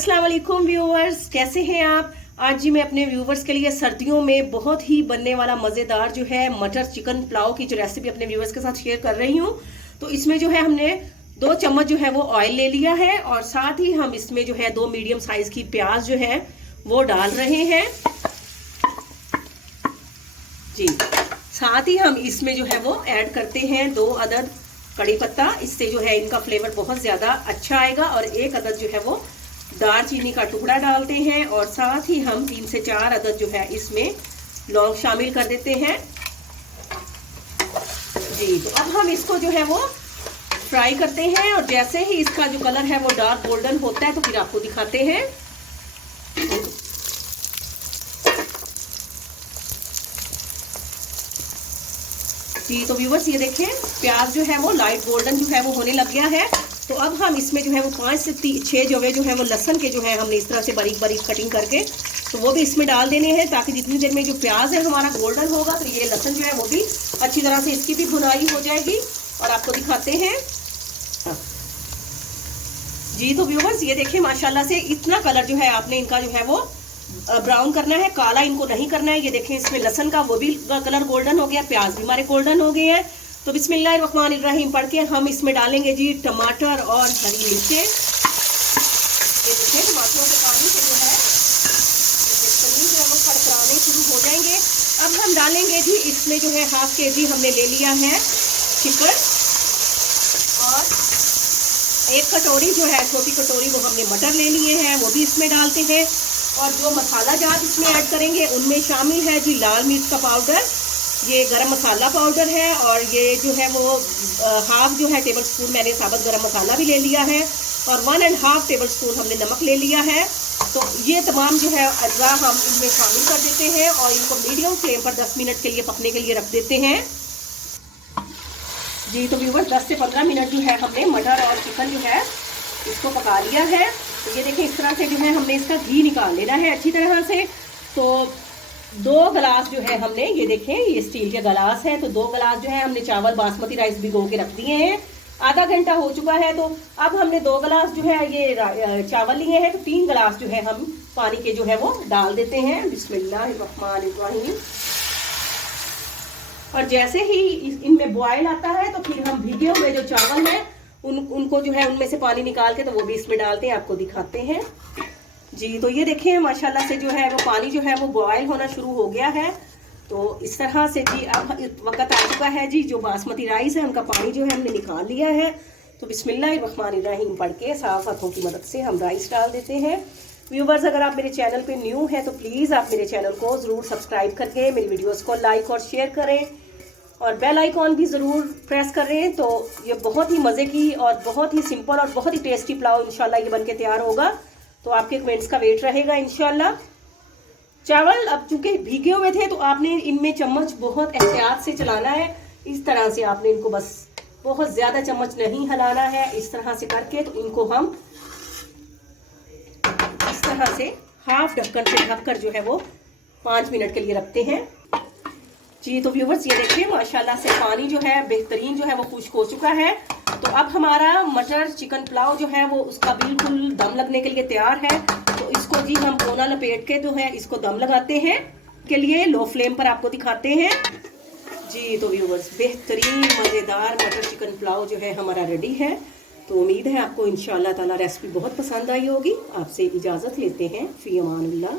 अस्सलाम वालेकुम व्यूअर्स, कैसे हैं आप। आज जी मैं अपने व्यूवर्स के लिए सर्दियों में बहुत ही बनने वाला मज़ेदार जो है मटर चिकन पुलाव की जो रेसिपी अपने व्यूवर्स के साथ शेयर कर रही हूँ। तो इसमें जो है हमने 2 चम्मच जो है वो ऑयल ले लिया है और साथ ही हम इसमें जो है 2 मीडियम साइज की प्याज जो है वो डाल रहे हैं जी। साथ ही हम इसमें जो है वो ऐड करते हैं 2 अदद कड़ी पत्ता, इससे जो है इनका फ्लेवर बहुत ज़्यादा अच्छा आएगा। और 1 अदद जो है वो दालचीनी का टुकड़ा डालते हैं और साथ ही हम 3 से 4 अदद जो है इसमें लौंग शामिल कर देते हैं जी। तो अब हम इसको जो है वो फ्राई करते हैं और जैसे ही इसका जो कलर है वो डार्क गोल्डन होता है तो फिर आपको दिखाते हैं जी। तो व्यूवर्स ये देखें, प्याज जो है वो लाइट गोल्डन जो है वो होने लग गया है। तो अब हम इसमें जो है वो 5 से 6 जवे जो है वो लहसन के जो है हमने इस तरह से बारीक बारीक कटिंग करके तो वो भी इसमें डाल देने हैं, ताकि जितनी देर में जो प्याज है हमारा गोल्डन होगा तो ये लहसन जो है वो भी अच्छी तरह से इसकी भी भुनाई हो जाएगी। और आपको दिखाते हैं जी। तो व्यूवर्स ये देखें, माशाल्लाह से इतना कलर जो है आपने इनका जो है वो ब्राउन करना है, काला इनको नहीं करना है। ये देखें, इसमें लहसन का वो भी कलर गोल्डन हो गया, प्याज भी हमारे गोल्डन हो गए हैं। तो बिस्मिल्लाहिर्रहमानिर्रहीम पढ़ के हम इसमें डालेंगे जी टमाटर और हरी मिर्चें। ये देखें, टमाटरों के पानी से जो है वो कड़कड़ाने शुरू हो जाएंगे। अब हम डालेंगे जी इसमें जो है 1/2 kg हमने ले लिया है चिकन और 1 कटोरी जो है छोटी कटोरी वो हमने मटर ले लिए हैं, वो भी इसमें डालते हैं। और जो मसाला जात इसमें ऐड करेंगे उनमें शामिल है जी लाल मिर्च का पाउडर, ये गरम मसाला पाउडर है और ये जो है वो 1/2 जो है टेबल स्पून मैंने साबुत गरम मसाला भी ले लिया है और 1.5 टेबल स्पून हमने नमक ले लिया है। तो ये तमाम जो है अज्जा हम इनमें शामिल कर देते हैं और इनको मीडियम फ्लेम पर 10 मिनट के लिए पकने के लिए रख देते हैं जी। तो व्यूअर्स 10 से 15 मिनट जो है हमने मटर और चिकन जो है इसको पका लिया है। तो ये देखें, इस तरह से जो है हमने इसका घी निकाल लेना है अच्छी तरह से। तो 2 गिलास जो है हमने, ये देखें ये स्टील के गिलास है, तो 2 गिलास जो है हमने चावल बासमती राइस भिगो के रख दिए हैं। आधा घंटा हो चुका है। तो अब हमने 2 गिलास जो है ये चावल लिए हैं, तो 3 गिलास जो है हम पानी के जो है वो डाल देते हैं। बिस्मिल्लाहिर्रहमानिर्रहीम। और जैसे ही इनमें बॉयल आता है तो फिर हम भीगे हुए जो चावल हैं उनको जो है उनमें से पानी निकाल के तो वो भी इसमें डालते हैं, आपको दिखाते हैं जी। तो ये देखें, माशाल्लाह से जो है वो पानी जो है वो बॉयल होना शुरू हो गया है। तो इस तरह से जी अब वक्त आ चुका है जी, जो बासमती राइस है उनका पानी जो है हमने निकाल लिया है। तो बिस्मिल्लाहिर्रहमानिर्रहीम पढ़ के साफ हाथों की मदद से हम राइस डाल देते हैं। व्यूवर्स, अगर आप मेरे चैनल पे न्यू हैं तो प्लीज़ आप मेरे चैनल को ज़रूर सब्सक्राइब करके मेरी वीडियोस को लाइक और शेयर करें और बेल आइकॉन भी ज़रूर प्रेस करें। तो ये बहुत ही मज़े की और बहुत ही सिंपल और बहुत ही टेस्टी पुलाव इंशाल्लाह ये बनके तैयार होगा। तो आपके कमेंट्स का वेट रहेगा इंशाल्लाह। चावल अब चूंकि भीगे हुए थे तो आपने इनमें चम्मच बहुत एहतियात से चलाना है। इस तरह से आपने इनको बस बहुत ज़्यादा चम्मच नहीं हिलाना है। इस तरह से करके तो इनको हम इस तरह से हाफ ढक्कन से ढककर जो है वो 5 मिनट के लिए रखते हैं जी। तो व्यूवर्स ये देखिए, माशाल्लाह से पानी जो है बेहतरीन जो है वो खुश्क हो चुका है। तो अब हमारा मटर चिकन पुलाव जो है वो उसका बिल्कुल दम लगने के लिए तैयार है। तो इसको जी हम कोना लपेट के जो है इसको दम लगाते हैं के लिए लो फ्लेम पर आपको दिखाते हैं जी। तो व्यूवर्स बेहतरीन मज़ेदार मटर चिकन पुलाव जो है हमारा रेडी है। तो उम्मीद है आपको इंशाअल्लाह ताला रेसिपी बहुत पसंद आई होगी। आपसे इजाज़त लेते हैं, फ़ी अमानिल्लाह।